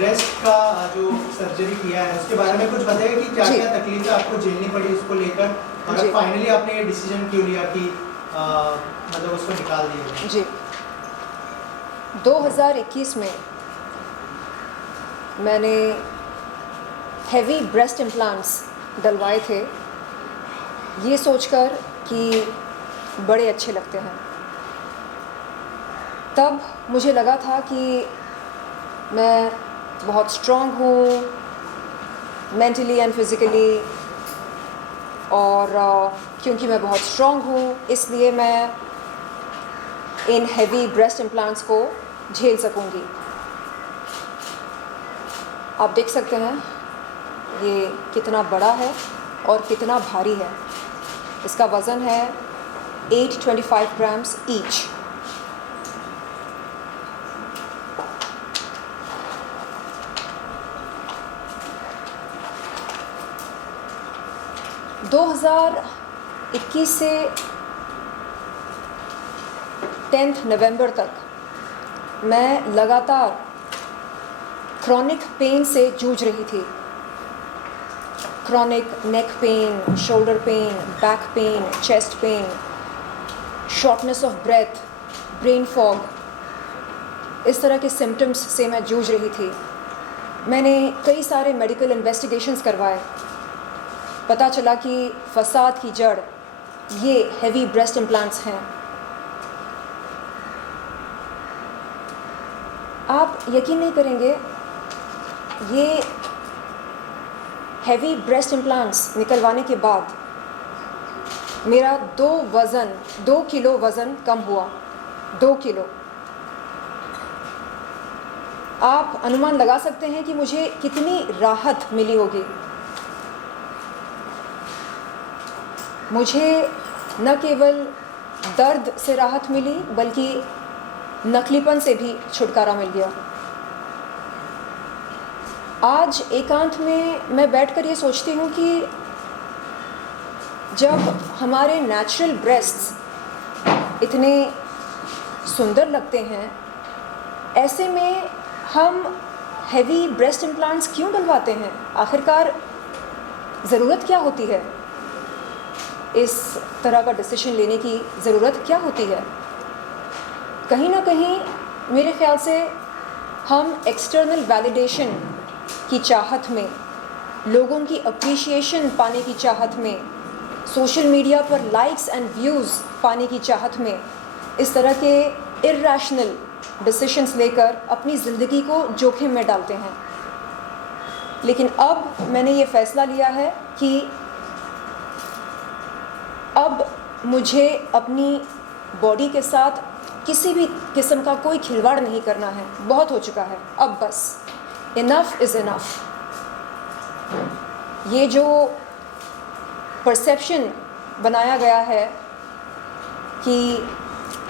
Breast का जो surgery किया है उसके बारे में कुछ बताइए कि क्या क्या तकलीफें आपको झेलनी पड़ी उसको लेकर, और फाइनली आपने ये डिसीजन क्यों लिया कि मतलब उसको निकाल दिया? जी, 2021 में मैंने हेवी ब्रेस्ट इम्प्लांट्स डलवाए थे, ये सोचकर कि बड़े अच्छे लगते हैं। तब मुझे लगा था कि मैं बहुत स्ट्रॉन्ग हूँ मेंटली एंड फिज़िकली, और क्योंकि मैं बहुत स्ट्रॉन्ग हूँ इसलिए मैं इन हेवी ब्रेस्ट इम्प्लांट्स को झेल सकूँगी। आप देख सकते हैं ये कितना बड़ा है और कितना भारी है। इसका वज़न है 825 ग्राम्स ईच। दो 2021 से 10 नवंबर तक मैं लगातार क्रॉनिक पेन से जूझ रही थी। Chronic neck pain, shoulder pain, back pain, chest pain, shortness of breath, brain fog, इस तरह के सिम्टम्स से मैं जूझ रही थी। मैंने कई सारे मेडिकल इन्वेस्टिगेशंस करवाए। पता चला कि फसाद की जड़ ये हेवी ब्रेस्ट इम्प्लांट्स हैं। आप यकीन नहीं करेंगे, ये हेवी ब्रेस्ट इम्प्लांट्स निकलवाने के बाद मेरा 2 किलो वज़न कम हुआ। 2 किलो। आप अनुमान लगा सकते हैं कि मुझे कितनी राहत मिली होगी। मुझे न केवल दर्द से राहत मिली बल्कि नकलीपन से भी छुटकारा मिल गया। आज एकांत में मैं बैठकर ये सोचती हूँ कि जब हमारे नेचुरल ब्रेस्ट्स इतने सुंदर लगते हैं, ऐसे में हम हेवी ब्रेस्ट इम्प्लांट्स क्यों डलवाते हैं? आखिरकार ज़रूरत क्या होती है? इस तरह का डिसीजन लेने की ज़रूरत क्या होती है? कहीं ना कहीं मेरे ख़्याल से हम एक्सटर्नल वैलिडेशन की चाहत में, लोगों की अप्रिशिएशन पाने की चाहत में, सोशल मीडिया पर लाइक्स एंड व्यूज़ पाने की चाहत में इस तरह के इर्रेशनल डिसीजंस लेकर अपनी ज़िंदगी को जोखिम में डालते हैं। लेकिन अब मैंने ये फ़ैसला लिया है कि अब मुझे अपनी बॉडी के साथ किसी भी किस्म का कोई खिलवाड़ नहीं करना है। बहुत हो चुका है, अब बस इनफ इज़ इनफ। ये जो परसेप्शन बनाया गया है कि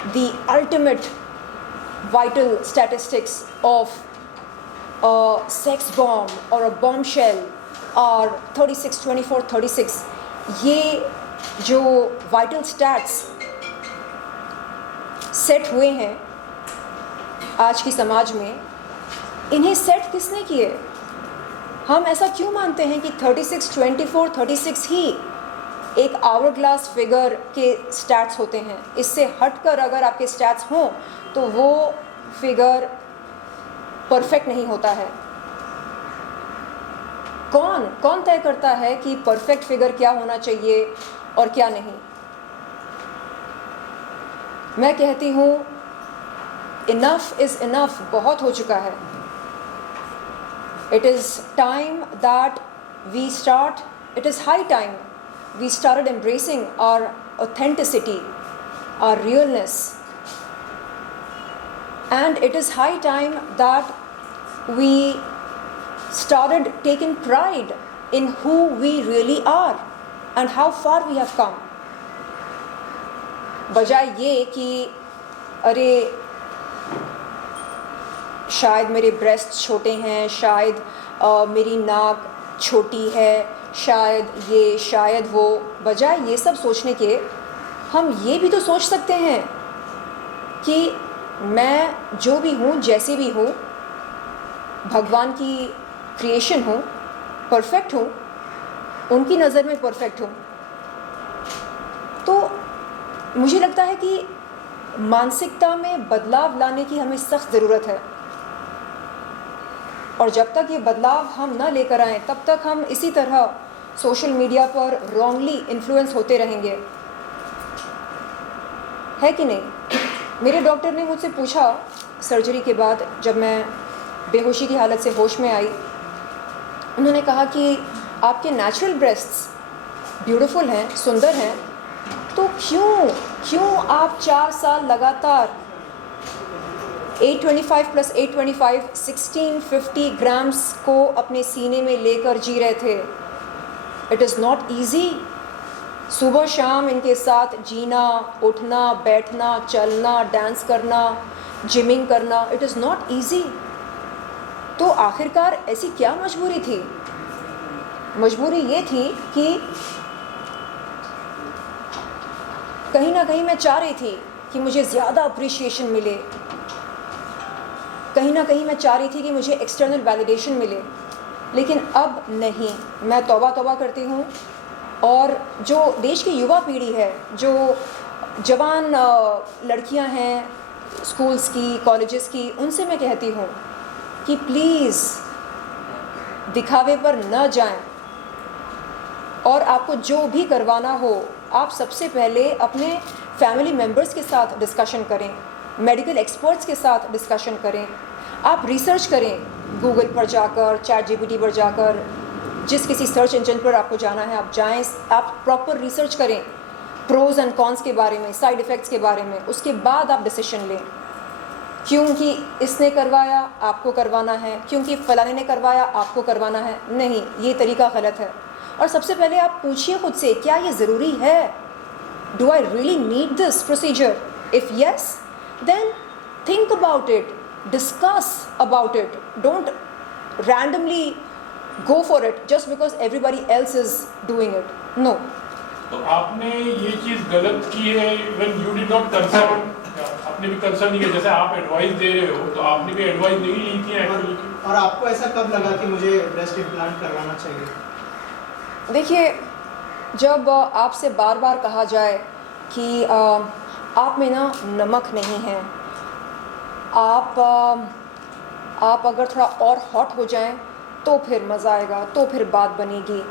the ultimate vital statistics of a sex bomb or a bombshell or 36, 24, 36, ये जो वाइटल स्टैट्स सेट हुए हैं आज की समाज में, इन्हें सेट किसने किए? हम ऐसा क्यों मानते हैं कि 36, 24, 36 ही एक आवर ग्लास फिगर के स्टैट्स होते हैं? इससे हटकर अगर आपके स्टैट्स हों तो वो फिगर परफेक्ट नहीं होता है। कौन तय करता है कि परफेक्ट फिगर क्या होना चाहिए और क्या नहीं? मैं कहती हूँ इनफ इज़ इनफ, बहुत हो चुका है। It is time that we start, it is high time we started embracing our authenticity, our realness, and it is high time that we started taking pride in who we really are and how far we have come. बजाय ये कि अरे शायद मेरे breast छोटे हैं, शायद मेरी नाक छोटी है, शायद ये शायद वो, बजाय ये सब सोचने के हम ये भी तो सोच सकते हैं कि मैं जो भी हूँ, जैसी भी हूँ, भगवान की क्रिएशन हूँ, परफेक्ट हूँ, उनकी नज़र में परफेक्ट हूँ। तो मुझे लगता है कि मानसिकता में बदलाव लाने की हमें सख्त ज़रूरत है, और जब तक ये बदलाव हम ना लेकर आएँ तब तक हम इसी तरह सोशल मीडिया पर रॉन्गली इन्फ्लुएंस होते रहेंगे, है कि नहीं। मेरे डॉक्टर ने मुझसे पूछा सर्जरी के बाद, जब मैं बेहोशी की हालत से होश में आई, उन्होंने कहा कि आपके नेचुरल ब्रेस्ट्स ब्यूटीफुल हैं, सुंदर हैं, तो क्यों आप 4 साल लगातार 825 + 825 1650 ग्राम्स को अपने सीने में लेकर जी रहे थे। It is not easy. सुबह शाम इनके साथ जीना, उठना, बैठना, चलना, डांस करना, जिमिंग करना, इट इज़ नॉट ईजी। तो आखिरकार ऐसी क्या मजबूरी थी? मजबूरी ये थी कि कहीं ना कहीं मैं चाह रही थी कि मुझे ज़्यादा अप्रिशिएशन मिले, कहीं ना कहीं मैं चाह रही थी कि मुझे एक्सटर्नल वैलिडेशन मिले। लेकिन अब नहीं, मैं तौबा करती हूँ, और जो देश की युवा पीढ़ी है, जो जवान लड़कियां हैं स्कूल्स की, कॉलेजेस की, उनसे मैं कहती हूँ कि प्लीज़ दिखावे पर न जाएं, और आपको जो भी करवाना हो आप सबसे पहले अपने फैमिली मेम्बर्स के साथ डिस्कशन करें, मेडिकल एक्सपर्ट्स के साथ डिस्कशन करें, आप रिसर्च करें, गूगल पर जाकर, ChatGPT पर जाकर, जिस किसी सर्च इंजन पर आपको जाना है आप जाएं, आप प्रॉपर रिसर्च करें प्रोज एंड कॉन्स के बारे में, साइड इफ़ेक्ट्स के बारे में, उसके बाद आप डिसीजन लें। क्योंकि इसने करवाया आपको करवाना है, क्योंकि फलाने ने करवाया आपको करवाना है, नहीं, ये तरीका गलत है। और सबसे पहले आप पूछिए खुद से, क्या ये ज़रूरी है? Do I really need this procedure? If yes, then think about it, discuss about it, don't randomly go for it just because everybody else is doing it. No. तो आपने ये चीज़ गलत की है when you did not consult, आपने भी concern नहीं किया, जैसे आप एडवाइस दे रहे हो तो आपने भी एडवाइस नहीं ली थी एक्चुअली। और आपको ऐसा कब लगा कि मुझे ब्रेस्ट इम्प्लांट करवाना चाहिए? देखिए, जब आपसे बार बार कहा जाए कि आप में ना नमक नहीं है, आप अगर थोड़ा और हॉट हो जाएं तो फिर मज़ा आएगा, तो फिर बात बनेगी।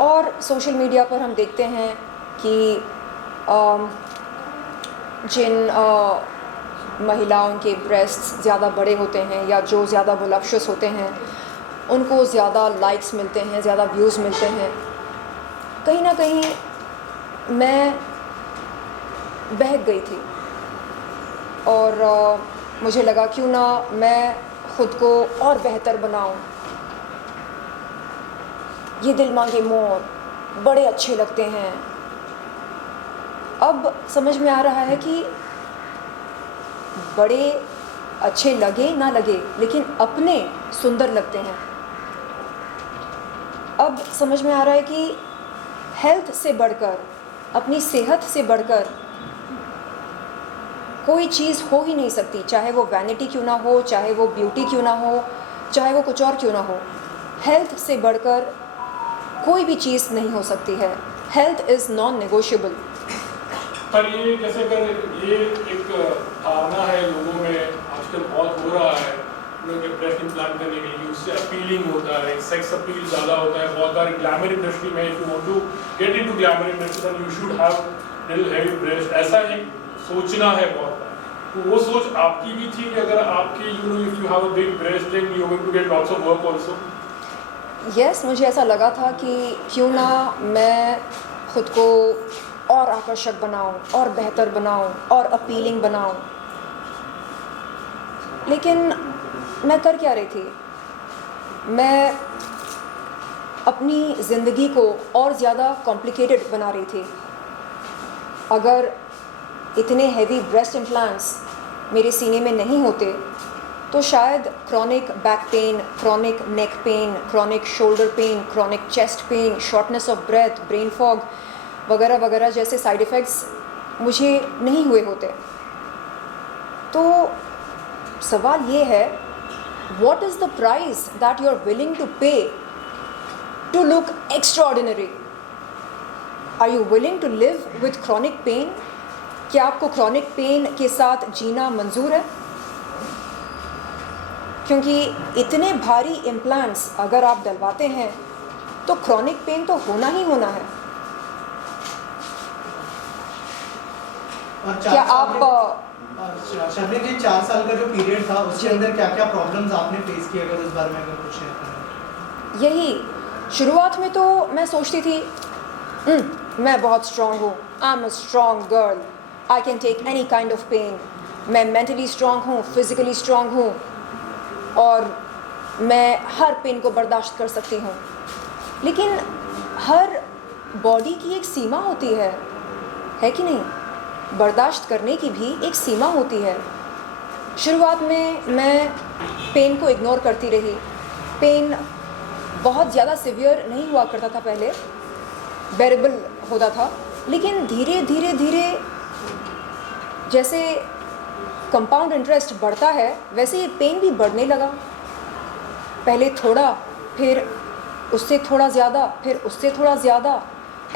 और सोशल मीडिया पर हम देखते हैं कि जिन महिलाओं के ब्रेस्ट्स ज़्यादा बड़े होते हैं या जो ज़्यादा वोलप्शस होते हैं, उनको ज़्यादा लाइक्स मिलते हैं, ज़्यादा व्यूज़ मिलते हैं। कहीं ना कहीं मैं बहक गई थी, और मुझे लगा क्यों ना मैं ख़ुद को और बेहतर बनाऊं। ये दिल मांगे मोर बड़े अच्छे लगते हैं। अब समझ में आ रहा है कि बड़े अच्छे लगे ना लगे, लेकिन अपने सुंदर लगते हैं। अब समझ में आ रहा है कि हेल्थ से बढ़कर, अपनी सेहत से बढ़कर कोई चीज़ हो ही नहीं सकती, चाहे वो वैनिटी क्यों ना हो, चाहे वो ब्यूटी क्यों ना हो, चाहे वो कुछ और क्यों ना हो। हेल्थ से बढ़कर कोई भी चीज़ नहीं हो सकती है। Health is non negotiable. पर ये जैसे अगर ये एक धारणा है लोगों में, आजकल बहुत हो रहा है लोग के ब्रेस्ट इम्प्लांट करने के लिए, उससे अपीलिंग होता है, सेक्स अपील ज़्यादा होता है। बहुत बार ग्लैमर इंडस्ट्री में if you want to get into glamour industry then you should have little heavy breast, ऐसा एक सोचना है बहुत बार। तो वो सोच आपकी भी थी कि अगर आपके if you have a big breast then you are going to get lots of work also? Yes, मुझे ऐसा लगा था कि क्यों ना मैं ख़ुद को और आकर्षक बनाऊं, और बेहतर बनाऊं, और अपीलिंग बनाऊं। लेकिन मैं कर क्या रही थी? मैं अपनी ज़िंदगी को और ज़्यादा कॉम्प्लिकेटेड बना रही थी। अगर इतने हेवी ब्रेस्ट इम्प्लांट्स मेरे सीने में नहीं होते तो शायद chronic back pain, chronic neck pain, chronic shoulder pain, chronic chest pain, shortness of breath, brain fog वगैरह वगैरह जैसे साइड इफ़ेक्ट्स मुझे नहीं हुए होते। तो सवाल ये है what is the price that you're willing to pay to look extraordinary? Are you willing to live with chronic pain? क्या आपको chronic pain के साथ जीना मंजूर है? क्योंकि इतने भारी implants अगर आप डलवाते हैं तो chronic pain तो होना ही होना है। और क्या आप शबनम जी 4 साल का जो पीरियड था उसके अंदर क्या क्या प्रॉब्लम्स आपने फेस किए, अगर उस बारे में अगर कुछ शेयर करें? यही शुरुआत में तो मैं सोचती थी मैं बहुत स्ट्रॉन्ग हूँ, I am a strong girl, I can take any kind of pain, मैं मेंटली स्ट्रॉन्ग हूँ, फिजिकली स्ट्रॉन्ग हूँ और मैं हर पेन को बर्दाश्त कर सकती हूँ। लेकिन हर बॉडी की एक सीमा होती है कि नहीं? बर्दाश्त करने की भी एक सीमा होती है। शुरुआत में मैं पेन को इग्नोर करती रही। पेन बहुत ज़्यादा सिवियर नहीं हुआ करता था पहले, बेरेबल होता था, लेकिन धीरे धीरे धीरे जैसे कंपाउंड इंटरेस्ट बढ़ता है वैसे ये पेन भी बढ़ने लगा। पहले थोड़ा, फिर उससे थोड़ा ज़्यादा, फिर उससे थोड़ा ज़्यादा,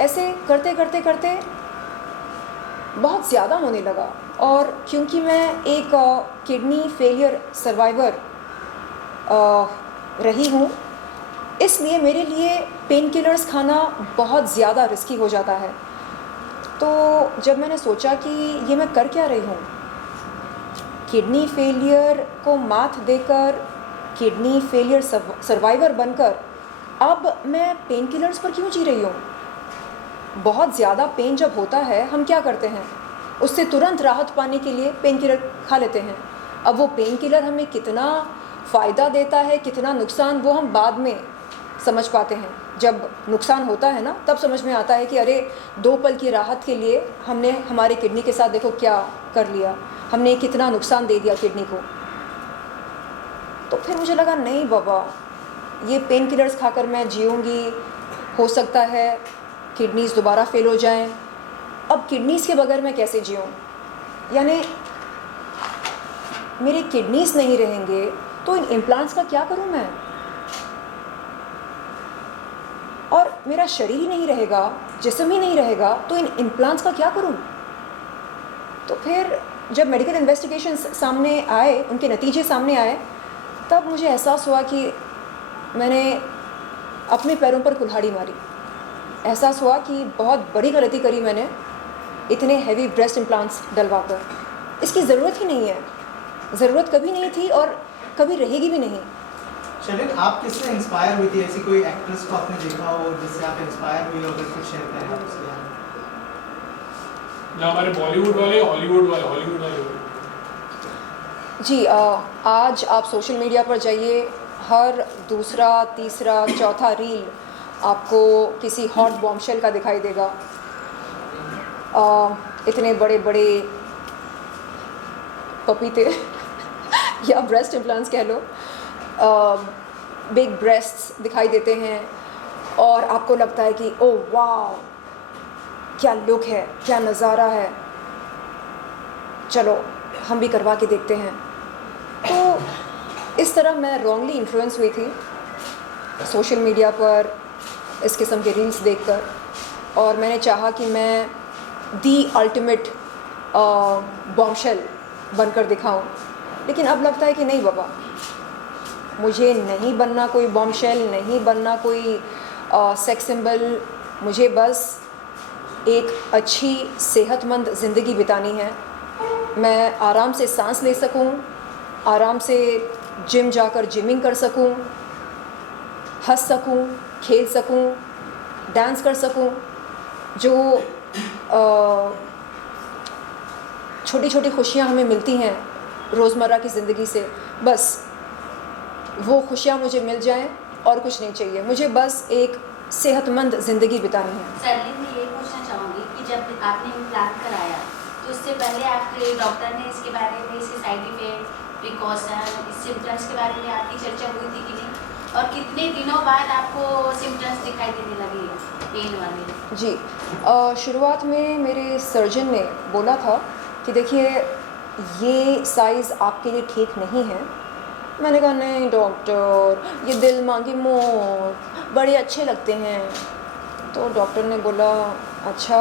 ऐसे करते करते करते बहुत ज़्यादा होने लगा। और क्योंकि मैं एक किडनी फेलियर सर्वाइवर रही हूँ, इसलिए मेरे लिए पेन किलर्स खाना बहुत ज़्यादा रिस्की हो जाता है। तो जब मैंने सोचा कि ये मैं कर क्या रही हूँ, किडनी फेलियर को मात देकर, किडनी फेलियर सर्वाइवर बनकर अब मैं पेन किलर्स पर क्यों जी रही हूँ? बहुत ज़्यादा पेन जब होता है हम क्या करते हैं, उससे तुरंत राहत पाने के लिए पेन किलर खा लेते हैं। अब वो पेन किलर हमें कितना फ़ायदा देता है, कितना नुकसान, वो हम बाद में समझ पाते हैं। जब नुकसान होता है ना, तब समझ में आता है कि अरे 2 पल की राहत के लिए हमने हमारे किडनी के साथ देखो क्या कर लिया, हमने कितना नुकसान दे दिया किडनी को। तो फिर मुझे लगा नहीं बाबा, ये पेन किलर्स खाकर मैं जीऊँगी, हो सकता है किडनीज़ दोबारा फेल हो जाएं। अब किडनीज़ के बगैर मैं कैसे जीऊँ? यानी मेरे किडनीज़ नहीं रहेंगे तो इन इम्प्लांट्स का क्या करूँ मैं? और मेरा शरीर ही नहीं रहेगा, जिस्म ही नहीं रहेगा, तो इन इम्प्लांट्स का क्या करूँ? तो फिर जब मेडिकल इन्वेस्टिगेशंस सामने आए, उनके नतीजे सामने आए, तब मुझे एहसास हुआ कि मैंने अपने पैरों पर कुल्हाड़ी मारी। एहसास हुआ कि बहुत बड़ी गलती करी मैंने इतने हैवी ब्रेस्ट इम्प्लांट्स डलवाकर। इसकी ज़रूरत ही नहीं है, ज़रूरत कभी नहीं थी और कभी रहेगी भी नहीं। शबनम, आप किससे इंस्पायर हुई थी? ऐसी कोई एक्ट्रेस को आपने देखा हो जिससे आप इंस्पायर हुई हो, अगर कुछ शेयर करें आप उसके बारे में? ना हमारे बॉलीवुड वाले, हॉलीवुड वाले। जी, आज आप सोशल मीडिया पर जाइए, हर दूसरा, तीसरा, चौथा रील आपको किसी हॉट बॉम्बशेल का दिखाई देगा। इतने बड़े बड़े पपीते या ब्रेस्ट इम्प्लांट्स कह लो, बिग ब्रेस्ट्स दिखाई देते हैं और आपको लगता है कि ओह वाह, क्या लुक है, क्या नज़ारा है, चलो हम भी करवा के देखते हैं। तो इस तरह मैं रॉन्गली इन्फ्लुएंस हुई थी सोशल मीडिया पर इस किस्म के रील्स देखकर, और मैंने चाहा कि मैं दी अल्टीमेट बॉम्बशेल बनकर दिखाऊं। लेकिन अब लगता है कि नहीं बाबा, मुझे नहीं बनना कोई बॉम्बशेल, नहीं बनना कोई सेक्स सिंबल। मुझे बस एक अच्छी सेहतमंद ज़िंदगी बितानी है। मैं आराम से सांस ले सकूं, आराम से जिम जाकर जिमिंग कर सकूं, हंस सकूं, खेल सकूं, डांस कर सकूं। जो छोटी छोटी खुशियाँ हमें मिलती हैं रोज़मर्रा की ज़िंदगी से, बस वो खुशियाँ मुझे मिल जाएं और कुछ नहीं चाहिए। मुझे बस एक सेहतमंद ज़िंदगी बितानी है। सरली, मैं ये पूछना चाहूँगी कि जब आपने इम्प्लांट कराया तो उससे पहले आपके डॉक्टर ने इसके बारे में, इसके साइड इफेक्ट, प्रिकॉशन, इस सिम्टम्स के बारे में आपकी चर्चा हुई थी कि नहीं? और कितने दिनों बाद आपको सिम्टम्स दिखाई देने लगे पेन वाले? जी, शुरुआत में मेरे सर्जन ने बोला था कि देखिए ये साइज़ आपके लिए ठीक नहीं है, मैंने कहा नहीं डॉक्टर, ये दिल मांगी मोर बड़े अच्छे लगते हैं। तो डॉक्टर ने बोला अच्छा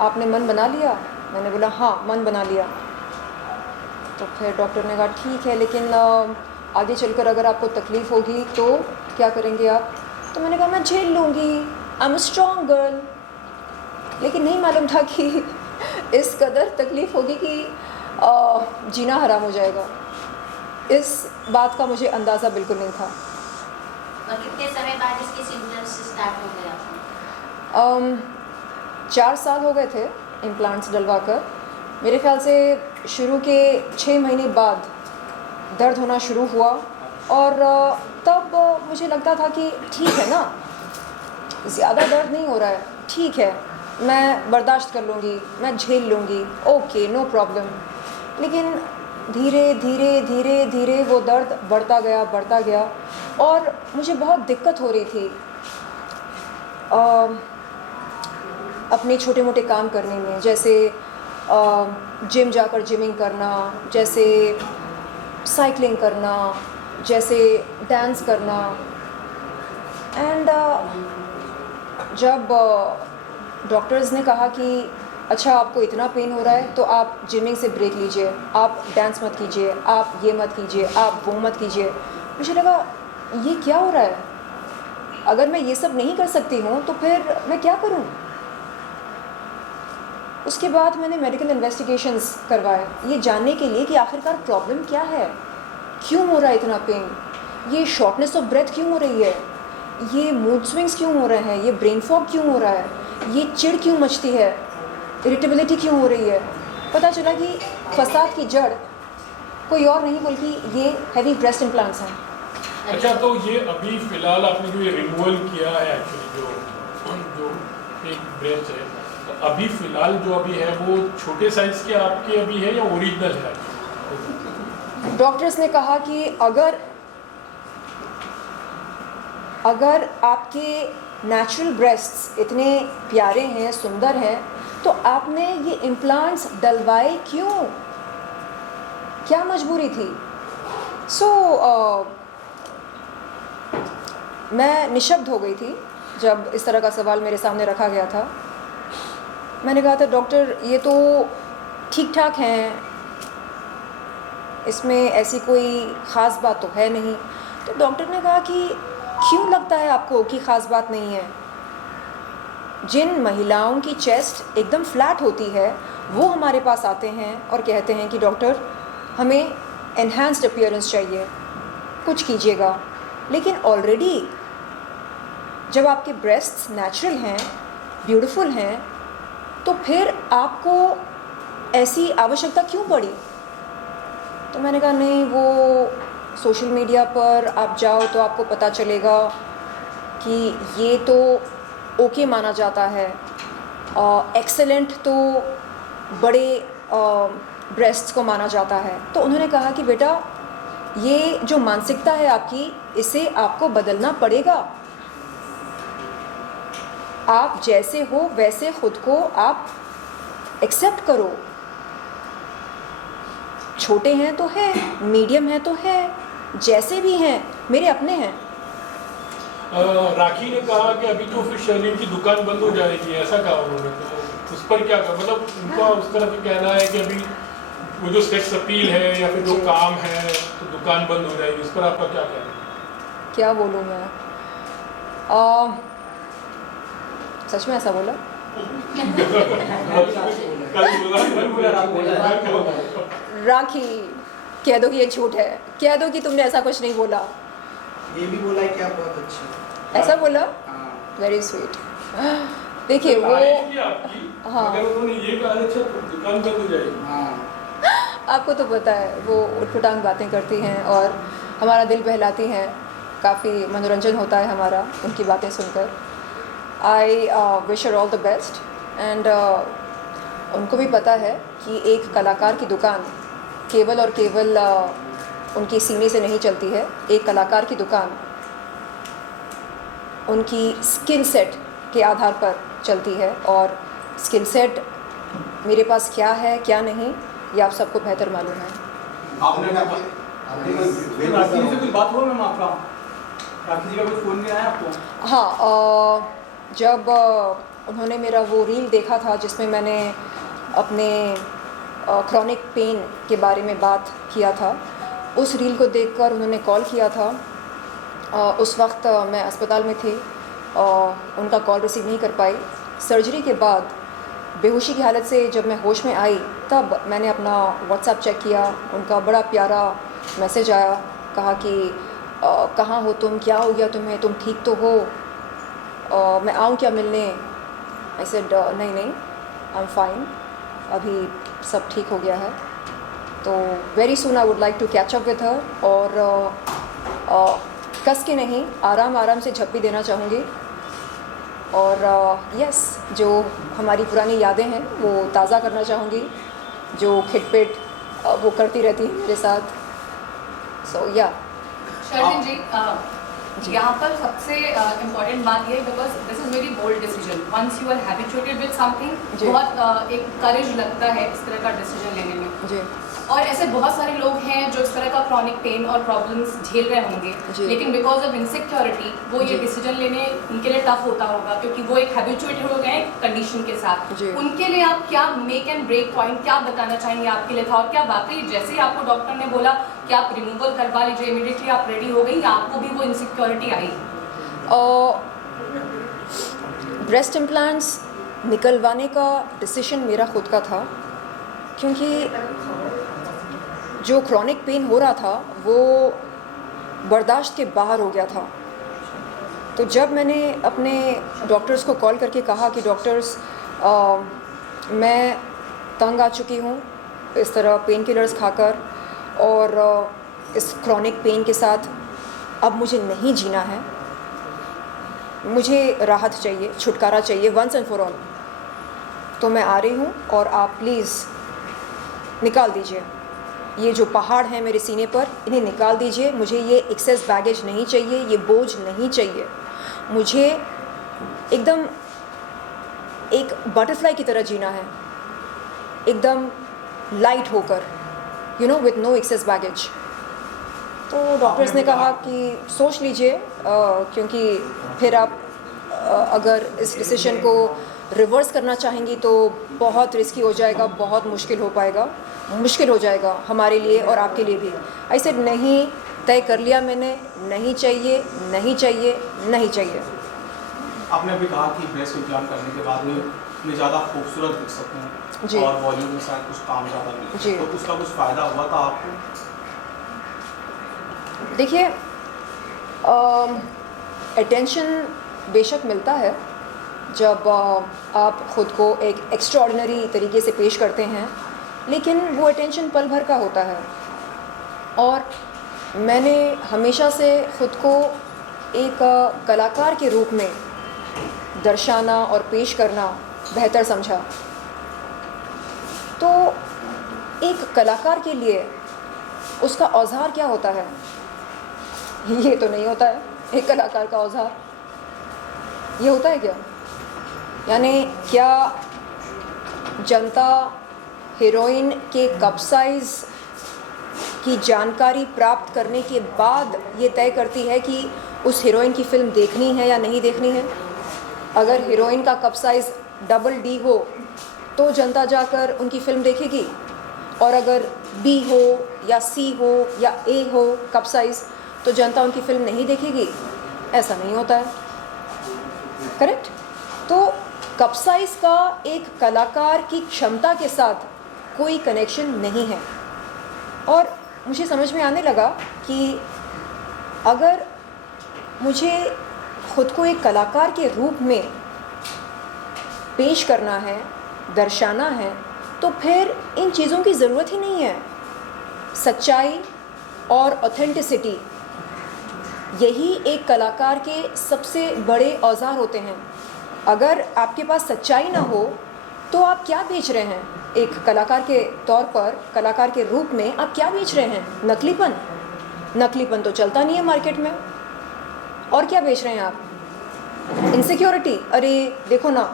आपने मन बना लिया? मैंने बोला हाँ मन बना लिया। तो फिर डॉक्टर ने कहा ठीक है, लेकिन आगे चलकर अगर आपको तकलीफ़ होगी तो क्या करेंगे आप? तो मैंने कहा मैं झेल लूँगी, आई एम स्ट्रॉन्ग गर्ल। लेकिन नहीं मालूम था कि इस कदर तकलीफ़ होगी कि जीना हराम हो जाएगा। इस बात का मुझे अंदाज़ा बिल्कुल नहीं था। और कितने समय बाद इसके सिम्टम्स स्टार्ट हो गए आपको? 4 साल हो गए थे इम्प्लांट्स डलवाकर। मेरे ख्याल से शुरू के 6 महीने बाद दर्द होना शुरू हुआ और तब मुझे लगता था कि ठीक है ना, ज़्यादा दर्द नहीं हो रहा है, ठीक है मैं बर्दाश्त कर लूँगी, मैं झेल लूँगी, ओके नो प्रॉब्लम। लेकिन धीरे धीरे धीरे धीरे वो दर्द बढ़ता गया और मुझे बहुत दिक्कत हो रही थी अपने छोटे मोटे काम करने में, जैसे जिम जाकर जिमिंग करना, जैसे साइकिलिंग करना, जैसे डांस करना। एंड जब डॉक्टर्स ने कहा कि अच्छा आपको इतना पेन हो रहा है तो आप जिमिंग से ब्रेक लीजिए, आप डांस मत कीजिए, आप ये मत कीजिए, आप वो मत कीजिए, मुझे लगा ये क्या हो रहा है? अगर मैं ये सब नहीं कर सकती हूँ तो फिर मैं क्या करूँ? उसके बाद मैंने मेडिकल इन्वेस्टिगेशंस करवाए ये जानने के लिए कि आखिरकार प्रॉब्लम क्या है, क्यों हो रहा है इतना पेन, ये शॉर्टनेस ऑफ ब्रेथ क्यों हो रही है, ये मूड स्विंग्स क्यों हो रहे हैं, ये ब्रेन फॉग क्यों हो रहा है, ये चिढ़ क्यों मचती है, इरिटेबिलिटी क्यों हो रही है। पता चला कि फसाद की जड़ कोई और नहीं बल्कि ये हैवी ब्रेस्ट इम्प्लांट्स हैं। अच्छा, तो ये अभी फ़िलहाल आपने जो ये रिमूवल किया है एक्चुअली जो एक ब्रेस्ट है, तो अभी फ़िलहाल जो अभी है वो छोटे साइज़ के आपके अभी है या ओरिजिनल है? डॉक्टर्स ने कहा कि अगर आपके नेचुरल ब्रेस्ट्स इतने प्यारे हैं, सुंदर हैं, तो आपने ये इम्प्लांट्स डलवाए क्यों, क्या मजबूरी थी? मैं निशब्द हो गई थी जब इस तरह का सवाल मेरे सामने रखा गया था। मैंने कहा था डॉक्टर ये तो ठीक ठाक हैं, इसमें ऐसी कोई ख़ास बात तो है नहीं। तो डॉक्टर ने कहा कि क्यों लगता है आपको कि ख़ास बात नहीं है? जिन महिलाओं की चेस्ट एकदम फ्लैट होती है वो हमारे पास आते हैं और कहते हैं कि डॉक्टर हमें एनहांस्ड अपीयरेंस चाहिए, कुछ कीजिएगा। लेकिन ऑलरेडी जब आपके ब्रेस्ट्स नेचुरल हैं, ब्यूटीफुल हैं, तो फिर आपको ऐसी आवश्यकता क्यों पड़ी? तो मैंने कहा नहीं, वो सोशल मीडिया पर आप जाओ तो आपको पता चलेगा कि ये तो ओके माना जाता है, एक्सेलेंट तो बड़े ब्रेस्ट्स को माना जाता है। तो उन्होंने कहा कि बेटा ये जो मानसिकता है आपकी, इसे आपको बदलना पड़ेगा। आप जैसे हो वैसे ख़ुद को आप एक्सेप्ट करो। छोटे हैं तो है, मीडियम है तो है, जैसे भी हैं मेरे अपने हैं। राखी ने कहा कि अभी तो फिर शर्लिन की दुकान बंद हो जाएगी, ऐसा कहा उन्होंने, तो उस पर क्या कहा? मतलब उनका उस तरह से कहना है कि अभी वो जो सेक्स अपील है या फिर जो काम है तो दुकान बंद हो जाएगी, इस पर आपका क्या कहना है? क्या बोलूँ मैं, सच में ऐसा बोला? राखी कह दो कि ये झूठ है, कह दो कि तुमने ऐसा कुछ नहीं बोला। ये भी बोला है कि आप बहुत अच्छे हैं। ऐसा बोला? हाँ। Very sweet. देखिए वो हाँ, अगर उन्होंने ये कहा अच्छा दुकान बंद हो जाएगी, हाँ, आपको तो पता है वो उटपटांग बातें करती हैं और हमारा दिल बहलाती हैं, काफ़ी मनोरंजन होता है हमारा उनकी बातें सुनकर। I wish her all the best and उनको भी पता है कि एक कलाकार की दुकान केवल और केवल उनकी सीने से नहीं चलती है। एक कलाकार की दुकान उनकी स्किल सेट के आधार पर चलती है, और स्किल सेट मेरे पास क्या है क्या नहीं ये आप सबको बेहतर मालूम है। आपने राखी जी से कुछ बात हुआ मैम आपका? राखी जी का कुछ फ़ोन नहीं आया आपको? हाँ, जब उन्होंने मेरा वो रील देखा था जिसमें मैंने अपने क्रॉनिक पेन के बारे में बात किया था, उस रील को देखकर उन्होंने कॉल किया था। उस वक्त मैं अस्पताल में थी और उनका कॉल रिसीव नहीं कर पाई। सर्जरी के बाद बेहोशी की हालत से जब मैं होश में आई तब मैंने अपना व्हाट्सएप चेक किया। उनका बड़ा प्यारा मैसेज आया, कहा कि कहाँ हो तुम, क्या हो गया तुम्हें, तुम ठीक तो हो, मैं आऊँ क्या मिलने? आई सेड नहीं आई एम फाइन, अभी सब ठीक हो गया है। तो very soon I would like to catch up with her और कस के नहीं, आराम आराम से झप्पी देना चाहूँगी। और यस, जो हमारी पुरानी यादें हैं वो ताज़ा करना चाहूँगी, जो खिटपिट वो करती रहती है मेरे साथ। सो या शर्जिन जी, यहाँ पर सबसे इम्पॉर्टेंट बात ये है because this is very bold decision. Once you are habituated with something, बहुत एक करेज लगता है इस तरह का डिसीजन लेने में जी। और ऐसे बहुत सारे लोग हैं जो इस तरह का क्रॉनिक पेन और प्रॉब्लम्स झेल रहे होंगे, लेकिन बिकॉज ऑफ इनसिक्योरिटी वो ये डिसीजन लेने उनके लिए टफ होता होगा, क्योंकि वो एक हैबिचुएटेड हो गए कंडीशन के साथ। उनके लिए आप क्या मेक एंड ब्रेक पॉइंट क्या बताना चाहेंगे आपके लिए था? और क्या वाकई जैसे ही आपको डॉक्टर ने बोला कि आप रिमूवल करवा लीजिए, इमीडिएटली आप रेडी हो गई या आपको भी वो इनसिक्योरिटी आई? ब्रेस्ट इम्प्लांट्स निकलवाने का डिसीजन मेरा खुद का था, क्योंकि जो क्रॉनिक पेन हो रहा था वो बर्दाश्त के बाहर हो गया था। तो जब मैंने अपने डॉक्टर्स को कॉल करके कहा कि डॉक्टर्स मैं तंग आ चुकी हूँ इस तरह पेन किलर्स खाकर और इस क्रॉनिक पेन के साथ, अब मुझे नहीं जीना है, मुझे राहत चाहिए, छुटकारा चाहिए वंस एंड फॉर ऑल, तो मैं आ रही हूँ और आप प्लीज़ निकाल दीजिए ये जो पहाड़ हैं मेरे सीने पर, इन्हें निकाल दीजिए। मुझे ये एक्सेस बैगेज नहीं चाहिए, ये बोझ नहीं चाहिए। मुझे एकदम एक बटरफ्लाई की तरह जीना है, एकदम लाइट होकर, you know, with no excess baggage. तो डॉक्टर्स ने कहा कि सोच लीजिए, क्योंकि फिर आप अगर इस डिसीजन को रिवर्स करना चाहेंगी तो बहुत रिस्की हो जाएगा, बहुत मुश्किल हो जाएगा हमारे लिए और आपके लिए भी। आई सेड नहीं, तय कर लिया मैंने, नहीं चाहिए, नहीं चाहिए, नहीं चाहिए। आपने अभी कहा कि ब्रेस्ट इम्प्लांट करने के बाद में मैं ज़्यादा खूबसूरत दिख सकूँ और बॉलीवुड में शायद कुछ काम ज़्यादा मिले, तो उसका कुछ फ़ायदा हुआ था आपको? देखिए, अटेंशन बेशक मिलता है जब आप ख़ुद को एक एक्स्ट्राऑर्डिनरी तरीके से पेश करते हैं, लेकिन वो अटेंशन पल भर का होता है। और मैंने हमेशा से ख़ुद को एक कलाकार के रूप में दर्शाना और पेश करना बेहतर समझा। तो एक कलाकार के लिए उसका औजार क्या होता है? ये तो नहीं होता है एक कलाकार का औजार। ये होता है क्या? यानी क्या जनता हीरोइन के कप साइज़ की जानकारी प्राप्त करने के बाद ये तय करती है कि उस हीरोइन की फ़िल्म देखनी है या नहीं देखनी है? अगर हीरोइन का कप साइज़ डबल डी हो तो जनता जाकर उनकी फ़िल्म देखेगी, और अगर बी हो या सी हो या ए हो कप साइज़ तो जनता उनकी फ़िल्म नहीं देखेगी? ऐसा नहीं होता है, करेक्ट? तो कप साइज़ का एक कलाकार की क्षमता के साथ कोई कनेक्शन नहीं है। और मुझे समझ में आने लगा कि अगर मुझे ख़ुद को एक कलाकार के रूप में पेश करना है, दर्शाना है, तो फिर इन चीज़ों की ज़रूरत ही नहीं है। सच्चाई और ऑथेंटिसिटी, यही एक कलाकार के सबसे बड़े औजार होते हैं। अगर आपके पास सच्चाई ना हो तो आप क्या बेच रहे हैं? एक कलाकार के तौर पर, कलाकार के रूप में आप क्या बेच रहे हैं? नकलीपन। नकलीपन तो चलता नहीं है मार्केट में। और क्या बेच रहे हैं आप? इनसिक्योरिटी। अरे देखो ना,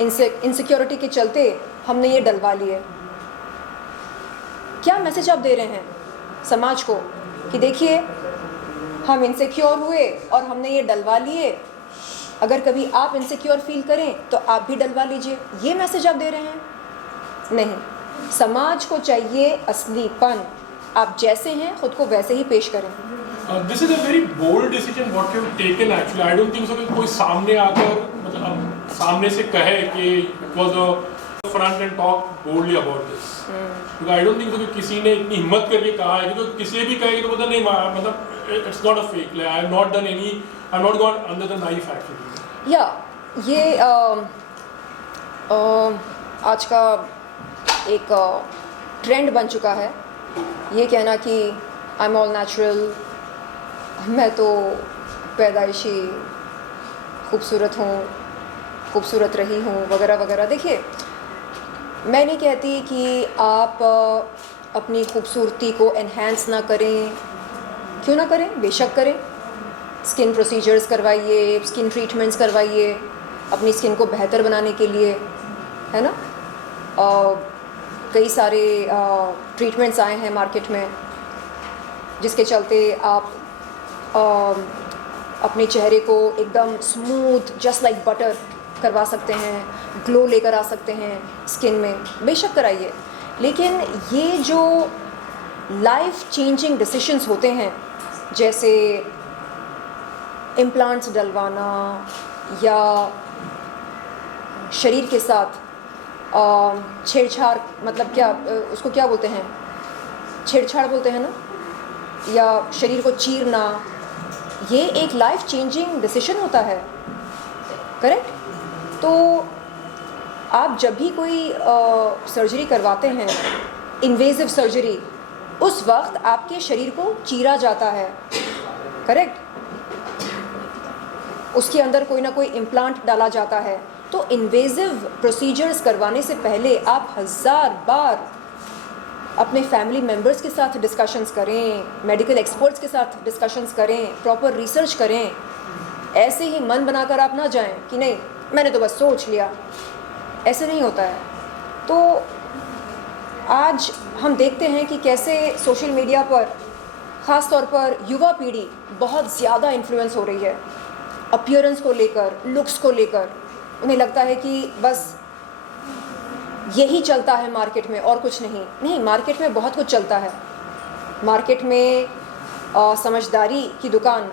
इनसिक्योरिटी के चलते हमने ये डलवा लिए। क्या मैसेज आप दे रहे हैं? समाज को कि देखिए हम इनसिक्योर हुए और हमने ये डलवा लिए, अगर कभी आप इनसिक्योर फील करें तो आप भी डलवा लीजिए। ये मैसेज आप दे रहे हैं? नहीं, समाज को चाहिए असलीपन। आप जैसे हैं खुद को वैसे ही पेश करें। This is a very bold decision what you have taken actually. I don't think so कि कोई सामने आकर मतलब सामने से कहे कि it was a front end talk boldly about this, क्योंकि आई डोंट थिंक सो कि किसी ने इतनी हिम्मत करके कहा है, क्योंकि किसी भी कहेगी तो पता नहीं मतलब it's not a fake, I have not done any, I have not gone under the knife actually. या ये आज का एक ट्रेंड बन चुका है ये कहना कि आई एम ऑल नेचुरल, मैं तो पैदाइशी खूबसूरत हूँ, खूबसूरत रही हूँ, वगैरह वगैरह। देखिए, मैं नहीं कहती कि आप अपनी खूबसूरती को एनहेंस ना करें, क्यों ना करें, बेशक करें। स्किन प्रोसीजर्स करवाइए, स्किन ट्रीटमेंट्स करवाइए अपनी स्किन को बेहतर बनाने के लिए, है ना। कई सारे ट्रीटमेंट्स आए हैं मार्केट में जिसके चलते आप अपने चेहरे को एकदम स्मूथ जस्ट लाइक बटर करवा सकते हैं, ग्लो लेकर आ सकते हैं स्किन में, बेशक कराइए। लेकिन ये जो लाइफ चेंजिंग डिसीजंस होते हैं जैसे इम्प्लांट्स डलवाना या शरीर के साथ छेड़छाड़, मतलब क्या उसको क्या बोलते हैं, छेड़छाड़ बोलते हैं ना, या शरीर को चीरना, ये एक लाइफ चेंजिंग डिसीजन होता है, करेक्ट। तो आप जब भी कोई सर्जरी करवाते हैं, इन्वेजिव सर्जरी, उस वक्त आपके शरीर को चीरा जाता है, करेक्ट। उसके अंदर कोई ना कोई इम्प्लांट डाला जाता है। तो इन्वेजिव प्रोसीजर्स करवाने से पहले आप 1000 बार अपने फैमिली मेम्बर्स के साथ डिस्कशंस करें, मेडिकल एक्सपर्ट्स के साथ डिस्कशंस करें, प्रॉपर रिसर्च करें। ऐसे ही मन बनाकर आप ना जाएं कि नहीं मैंने तो बस सोच लिया, ऐसे नहीं होता है। तो आज हम देखते हैं कि कैसे सोशल मीडिया पर ख़ास तौर पर युवा पीढ़ी बहुत ज़्यादा इन्फ्लुएंस हो रही है अपीयरेंस को लेकर, लुक्स को लेकर। उन्हें लगता है कि बस यही चलता है मार्केट में और कुछ नहीं। मार्केट में बहुत कुछ चलता है। मार्केट में समझदारी की दुकान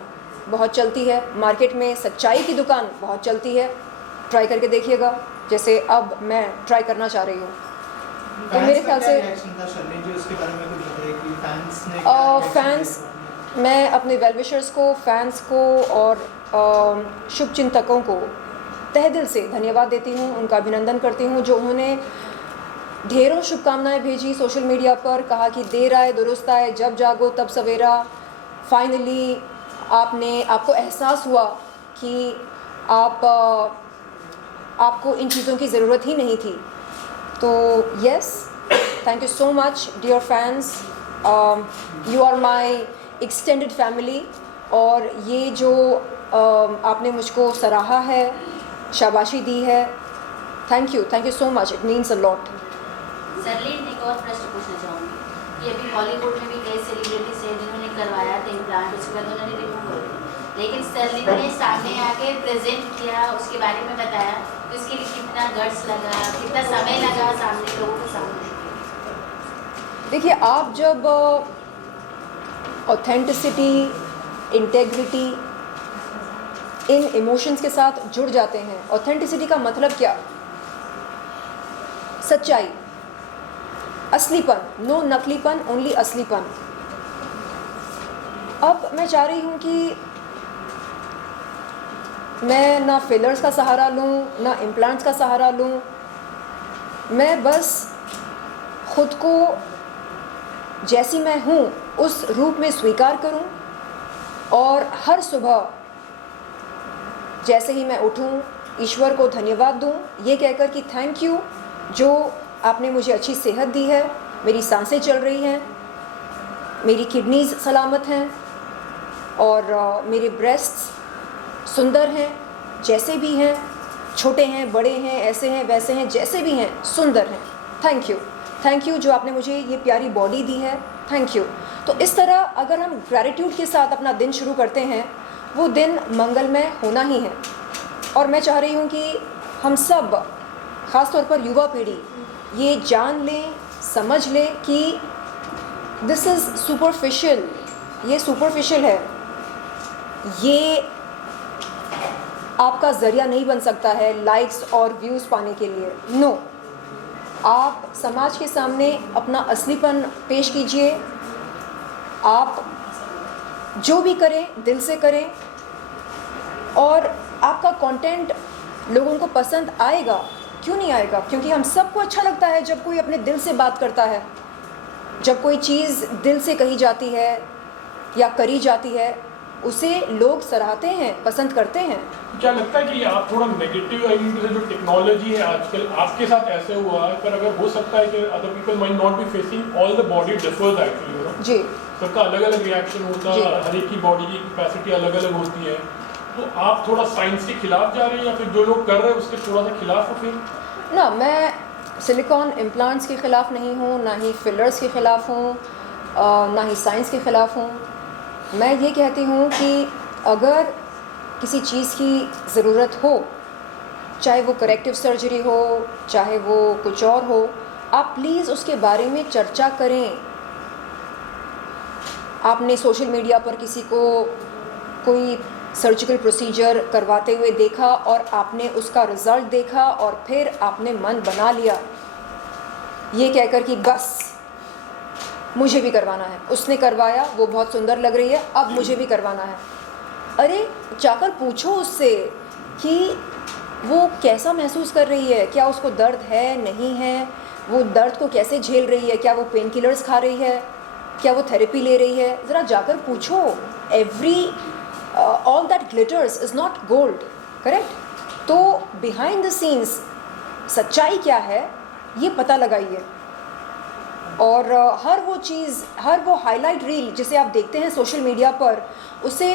बहुत चलती है, मार्केट में सच्चाई की दुकान बहुत चलती है। ट्राई करके देखिएगा, जैसे अब मैं ट्राई करना चाह रही हूँ। तो मेरे ख्याल से फैंस, मैं अपने वेलविशर्स को, फैंस को और शुभ चिंतकों को तहे दिल से धन्यवाद देती हूँ, उनका अभिनंदन करती हूँ जो उन्होंने ढेरों शुभकामनाएं भेजी सोशल मीडिया पर, कहा कि देर आए दुरुस्त आए, जब जागो तब सवेरा। फाइनली आपको एहसास हुआ कि आपको इन चीज़ों की ज़रूरत ही नहीं थी। तो yes, thank you so much dear fans, you are my extended family. और ये जो आपने मुझको सराहा है, शाबाशी दी है, thank you so much, it means a lot. Sarleen, एक और प्रश्न पूछना चाहूँगी कि अभी बॉलीवुड में भी कई सेलिब्रिटीज हैं जिन्होंने करवाया था इम्प्लांट, उसके बाद उन्होंने रिमूव कर दिया, लेकिन सरलीन ने सामने आके प्रेजेंट किया, उसके बारे में बताया, तो इसके लिए कितना गट्स लगा, कितना समय लगा सामने लोगों के सामने? देखिए, आप जब ऑथेंटिसिटी, इंटेग्रिटी, इन इमोशंस के साथ जुड़ जाते हैं। ऑथेंटिसिटी का मतलब क्या? सच्चाई, असलीपन, नो नकलीपन, ओनली असलीपन। अब मैं चाह रही हूँ कि मैं ना फिलर्स का सहारा लूँ, ना इम्प्लांट्स का सहारा लूँ। मैं बस खुद को जैसी मैं हूँ उस रूप में स्वीकार करूँ और हर सुबह जैसे ही मैं उठूं ईश्वर को धन्यवाद दूं, ये कहकर कि थैंक यू जो आपने मुझे अच्छी सेहत दी है, मेरी सांसें चल रही हैं, मेरी किडनीज सलामत हैं और मेरे ब्रेस्ट्स सुंदर हैं, जैसे भी हैं, छोटे हैं, बड़े हैं, ऐसे हैं, वैसे हैं, जैसे भी हैं, सुंदर हैं। थैंक यू जो आपने मुझे ये प्यारी बॉडी दी है, थैंक यू। तो इस तरह अगर हम ग्रैटिट्यूड के साथ अपना दिन शुरू करते हैं, वो दिन मंगलमय होना ही है। और मैं चाह रही हूँ कि हम सब, ख़ास तौर पर युवा पीढ़ी, ये जान लें, समझ लें कि दिस इज़ सुपरफिशियल, ये सुपरफिशियल है, ये आपका ज़रिया नहीं बन सकता है लाइक्स और व्यूज़ पाने के लिए। नो, आप समाज के सामने अपना असलीपन पेश कीजिए। आप जो भी करें दिल से करें, और आपका कंटेंट लोगों को पसंद आएगा। क्यों नहीं आएगा? क्योंकि हम सबको अच्छा लगता है जब कोई अपने दिल से बात करता है, जब कोई चीज़ दिल से कही जाती है या करी जाती है, उसे लोग सराहते हैं, पसंद करते हैं। क्या लगता है कि आप थोड़ा नेगेटिव से जो टेक्नोलॉजी है आजकल आपके साथ ऐसे हुआ है, पर अगर हो सकता है कि other people might not be facing, all the body differs actually, you know, जी, सबका अलग अलग रिएक्शन होता है, हर एक की बॉडी की कैपेसिटी अलग अलग होती है। तो आप थोड़ा साइंस के खिलाफ जा रहे हैं या फिर जो लोग कर रहे हैं उसके थोड़ा सा खिलाफ हो? फिर ना, मैं सिलिकॉन इम्प्लांट्स के ख़िलाफ़ नहीं हूँ, ना ही फिलर्स के ख़िलाफ़ हूँ, ना ही साइंस के ख़िलाफ़ हूँ। मैं ये कहती हूँ कि अगर किसी चीज़ की ज़रूरत हो, चाहे वो करेक्टिव सर्जरी हो, चाहे वो कुछ और हो, आप प्लीज़ उसके बारे में चर्चा करें। आपने सोशल मीडिया पर किसी को कोई सर्जिकल प्रोसीजर करवाते हुए देखा और आपने उसका रिज़ल्ट देखा और फिर आपने मन बना लिया ये कहकर कि बस मुझे भी करवाना है, उसने करवाया, वो बहुत सुंदर लग रही है, अब मुझे भी करवाना है। अरे जाकर पूछो उससे कि वो कैसा महसूस कर रही है, क्या उसको दर्द है, नहीं है, वो दर्द को कैसे झेल रही है, क्या वो पेन किलर्स खा रही है, क्या वो थेरेपी ले रही है, ज़रा जाकर पूछो। All that glitters is not gold, correct? तो बिहाइंड द सीन्स सच्चाई क्या है ये पता लगाइए। और हर वो चीज़, हर वो हाईलाइट रील जिसे आप देखते हैं सोशल मीडिया पर, उसे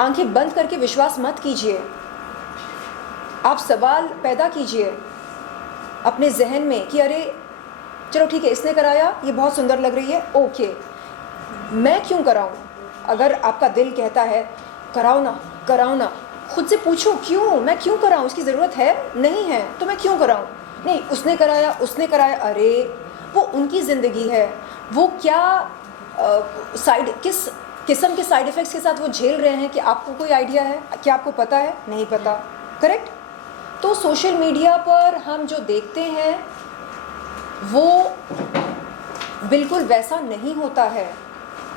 आंखें बंद करके विश्वास मत कीजिए। आप सवाल पैदा कीजिए अपने जहन में कि अरे चलो ठीक है, इसने कराया, ये बहुत सुंदर लग रही है, ओके, मैं क्यों कराऊं? अगर आपका दिल कहता है कराओ ना, कराओ ना, खुद से पूछो क्यों, मैं क्यों कराऊं? उसकी ज़रूरत है, नहीं है, तो मैं क्यों कराऊं? नहीं, उसने कराया, उसने कराया, अरे वो उनकी ज़िंदगी है, वो क्या किस किस्म के साइड इफ़ेक्ट्स के साथ वो झेल रहे हैं कि आपको कोई आइडिया है? क्या आपको पता है? नहीं पता, करेक्ट? तो सोशल मीडिया पर हम जो देखते हैं वो बिल्कुल वैसा नहीं होता है।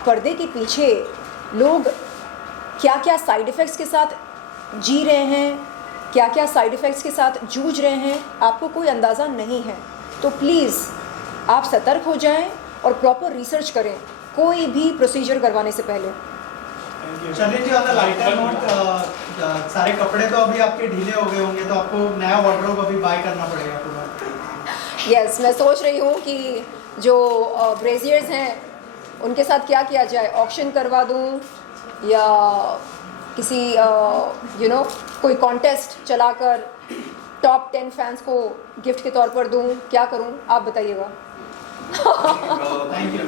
पर्दे के पीछे लोग क्या क्या साइड इफ़ेक्ट्स के साथ जी रहे हैं, क्या क्या साइड इफ़ेक्ट्स के साथ जूझ रहे हैं, आपको कोई अंदाज़ा नहीं है। तो प्लीज़ आप सतर्क हो जाएं और प्रॉपर रिसर्च करें कोई भी प्रोसीजर करवाने से पहले। चलिए जी, ऑन द लाइटर नोट, सारे कपड़े तो अभी आपके ढीले हो गए होंगे, तो आपको नया वार्डरोब अभी बाय करना पड़ेगा पूरा। यस, मैं सोच रही हूँ कि जो ब्रेजियर्स हैं उनके साथ क्या किया जाए, ऑक्शन करवा दूँ या किसी कोई कॉन्टेस्ट चलाकर टॉप 10 फैंस को गिफ्ट के तौर पर दूँ, क्या करूँ आप बताइएगा। Thank you.